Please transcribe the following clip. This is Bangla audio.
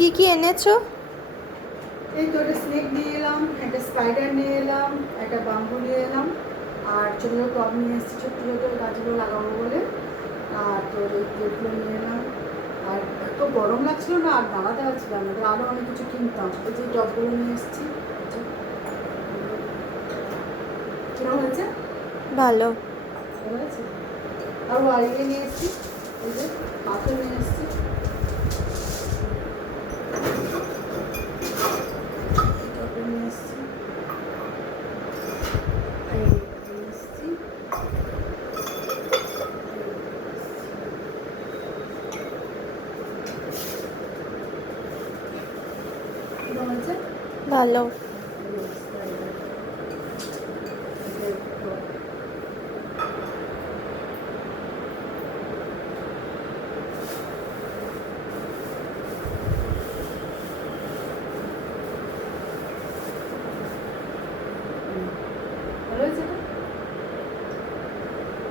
কি কি এনেছো? এই তো একটা স্নেক নিয়ে এলাম, একটা স্পাইডার নিয়ে এলাম, একটা বাম্বু নিয়ে এলাম, আর ছোটো ছোটো টব নিয়ে এসেছি ছোট্ট ছোটো গাছগুলো লাগাবো বলে। আর তোর এই প্লেটগুলো নিয়ে এলাম। আর এত গরম লাগছিল না, আর দাঁড়াতে পারছিলাম না, তো আরও অনেক কিছু কিনতাম। এই যে টবগুলো নিয়ে এসেছি। কেমন হয়েছে? ভালো। ভালো আছে। আর ওয়ারিয়ে নিয়ে এসেছি, এই যে পাথর নিয়ে এসেছি, টবে নিয়ে এসেছি, এই নিয়ে এসেছি। কেমন হয়েছে? ভালো। ভালো হয়েছে?